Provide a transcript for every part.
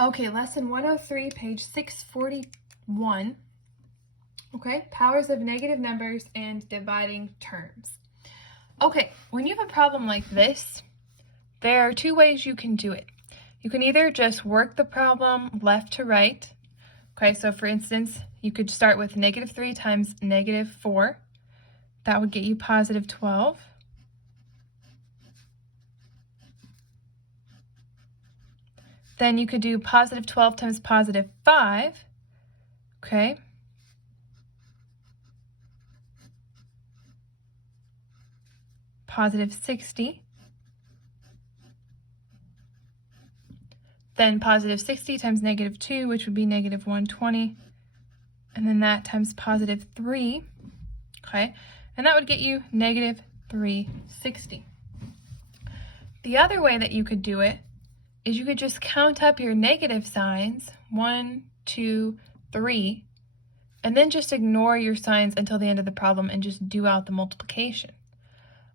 Okay, lesson 103, page 641. Okay, powers of negative numbers and dividing terms. Okay, when you have a problem like this, there are two ways you can do it. You can either just work the problem left to right. Okay, so for instance, you could start with -3 times -4. That would get you positive 12. Then you could do positive 12 times positive 5. Okay. Positive 60. Then positive 60 times -2, which would be negative 120. And then that times positive 3. Okay. And that would get you negative 360. The other way that you could do it is you could just count up your negative signs, 1, 2, 3, and then just ignore your signs until the end of the problem and just do out the multiplication.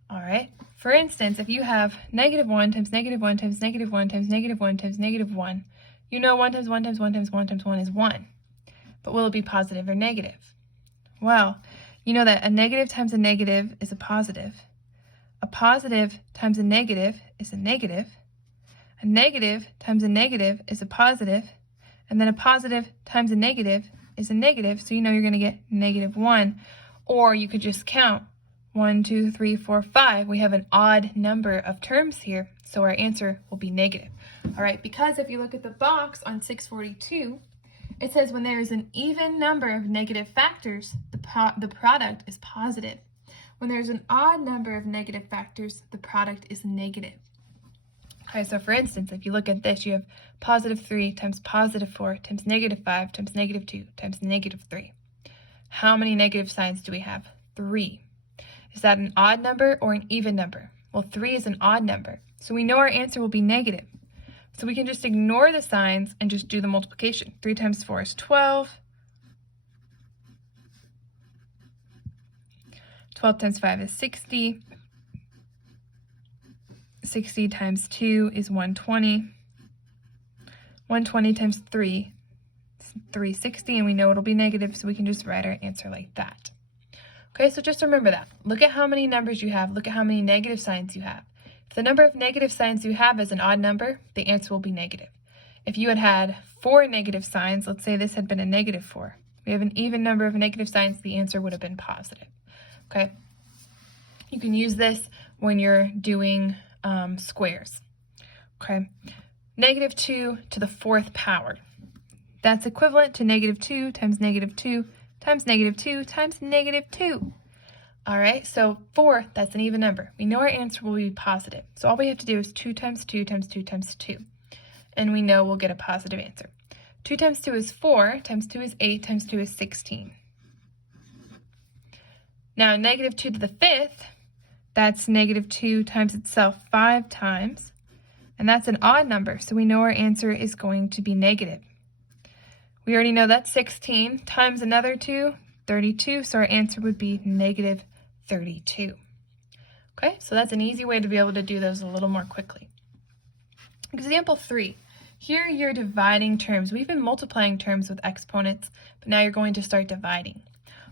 All right. For instance, if you have -1 times -1 times -1 times -1 times -1, you know 1 times 1 times 1 times 1 times 1 is 1. But will it be positive or negative? Well, you know that a negative times a negative is a positive. A positive times a negative is a negative. A negative times a negative is a positive. And then a positive times a negative is a negative. So you know you're going to get -1. Or you could just count 1, 2, 3, 4, 5. We have an odd number of terms here, so our answer will be negative. All right, because if you look at the box on 642, it says when there is an even number of negative factors, the product is positive. When there's an odd number of negative factors, the product is negative. Okay, so for instance, if you look at this, you have +3 times +4 times -5 times -2 times -3. How many negative signs do we have? 3. Is that an odd number or an even number? Well, 3 is an odd number, so we know our answer will be negative. So we can just ignore the signs and just do the multiplication. 3 times 4 is 12. 12 times 5 is 60. 60 times 2 is 120. 120 times 3 is 360, and we know it'll be negative, so we can just write our answer like that. Okay, so just remember that. Look at how many numbers you have. Look at how many negative signs you have. If the number of negative signs you have is an odd number, the answer will be negative. If you had 4 negative signs, let's say this had been a -4. We have an even number of negative signs, the answer would have been positive. Okay, you can use this when you're doing squares. Okay, -2 to the 4th power. That's equivalent to -2 times -2 times -2 times -2. All right, so 4, that's an even number. We know our answer will be positive. So all we have to do is 2 times 2 times 2 times 2. And we know we'll get a positive answer. 2 times 2 is 4, times 2 is 8, times 2 is 16. Now, -2 to the 5th, that's -2 times itself 5 times. And that's an odd number, so we know our answer is going to be negative. We already know that's 16 times another 2, 32, so our answer would be -32. Okay, so that's an easy way to be able to do those a little more quickly. Example 3. Here you're dividing terms. We've been multiplying terms with exponents, but now you're going to start dividing.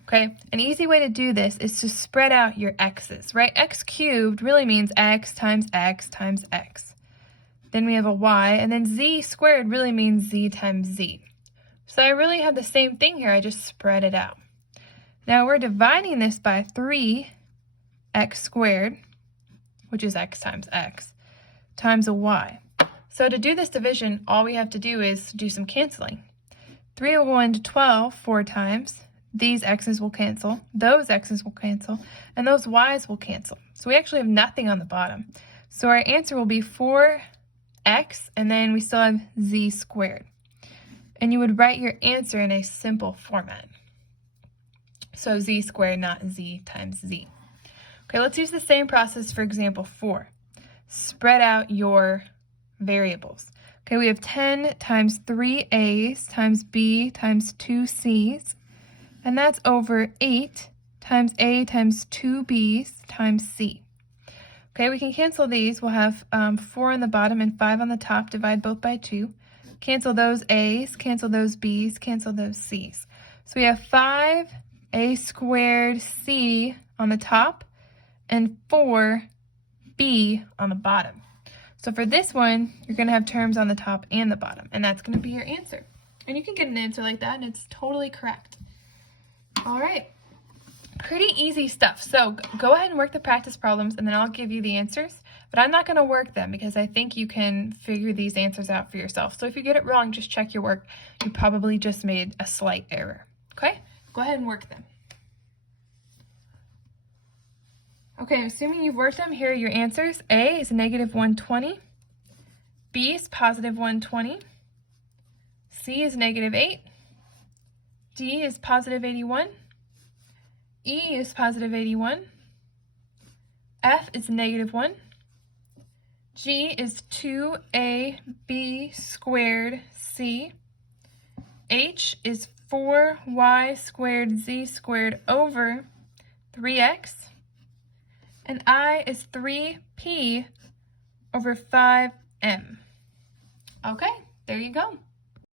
Okay, an easy way to do this is to spread out your x's, right? X cubed really means x times x times x. Then we have a y, and then z squared really means z times z. So I really have the same thing here, I just spread it out. Now we're dividing this by 3x squared, which is x times x, times a y. So to do this division, all we have to do is do some canceling. 3 will go into 12 4 times. These x's will cancel, those x's will cancel, and those y's will cancel. So we actually have nothing on the bottom. So our answer will be 4x, and then we still have z squared. And you would write your answer in a simple format. So z squared, not z times z. Okay, let's use the same process for example 4. Spread out your variables. Okay, we have 10 times 3a's times b times 2c's, and that's over 8 times a times 2b's times c. Okay, we can cancel these. We'll have 4 on the bottom and 5 on the top. Divide both by 2. Cancel those A's, cancel those B's, cancel those C's. So we have 5a squared c on the top and 4b on the bottom. So for this one, you're going to have terms on the top and the bottom, and that's going to be your answer. And you can get an answer like that, and it's totally correct. All right. Pretty easy stuff. So go ahead and work the practice problems, and then I'll give you the answers. But I'm not going to work them because I think you can figure these answers out for yourself. So if you get it wrong, just check your work. You probably just made a slight error. Okay? Go ahead and work them. Okay, assuming you've worked them, here are your answers. A is negative 120. B is positive 120. C is negative 8. D is positive 81. E is positive 81. F is negative 1. G is 2ab squared c. H is 4y squared z squared over 3x. And I is 3p over 5m. Okay, there you go.